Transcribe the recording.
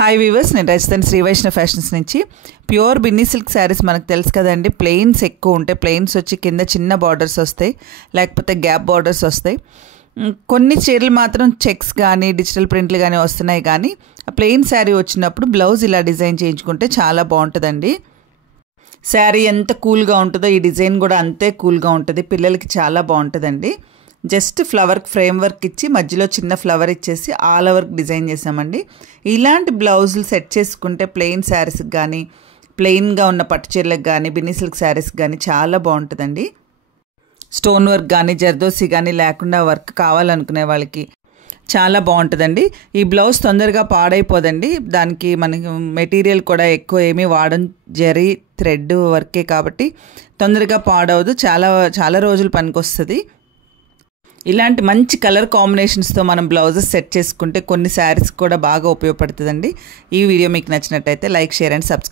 Hi weavers, నేను రచితని Shri Vaishnav fashions నుంచి. Pure Binny silk saris మనకు తెలుసు కదండి. ప్లెయిన్స్ ఎక్కువ ఉంటాయి. ప్లెయిన్స్ వచ్చి కింద చిన్న బార్డర్స్ వస్తాయి, లేకపోతే గ్యాప్ బార్డర్స్ వస్తాయి. కొన్ని చీరలు మాత్రం చెక్స్ కానీ డిజిటల్ ప్రింట్లు కానీ వస్తున్నాయి. కానీ ప్లెయిన్ శారీ వచ్చినప్పుడు బ్లౌజ్ ఇలా డిజైన్ చేయించుకుంటే చాలా బాగుంటుందండి. శారీ ఎంత కూల్గా ఉంటుందో ఈ డిజైన్ కూడా అంతే కూల్గా ఉంటుంది. పిల్లలకి చాలా బాగుంటుందండి. జస్ట్ ఫ్లవర్ ఫ్రేమ్ వర్క్ ఇచ్చి మధ్యలో చిన్న ఫ్లవర్ ఇచ్చేసి ఆల్ ఓవర్ డిజైన్ చేసామండి. ఇలాంటి బ్లౌజులు సెట్ చేసుకుంటే ప్లెయిన్ శారీస్కి కానీ ప్లెయిన్గా ఉన్న పట్టు చీరలకు కానీ బిన్నీ సిల్క్ శారీస్కి కానీ చాలా బాగుంటుందండి. స్టోన్ వర్క్ కానీ జర్దోసి కానీ లేకుండా వర్క్ కావాలనుకునే వాళ్ళకి చాలా బాగుంటుందండి. ఈ బ్లౌజ్ తొందరగా పాడైపోదండి. దానికి మనకి మెటీరియల్ కూడా ఎక్కువ ఏమీ వాడడం, జరీ థ్రెడ్ వర్కే కాబట్టి తొందరగా పాడవదు. చాలా రోజులు పనికొస్తుంది. ఇలాంటి మంచి కలర్ కాంబినేషన్స్తో మనం బ్లౌజెస్ సెట్ చేసుకుంటే కొన్ని శారీస్ కూడా బాగా ఉపయోగపడుతుందండి. ఈ వీడియో మీకు నచ్చినట్టయితే లైక్, షేర్ అండ్ సబ్స్క్రైబ్.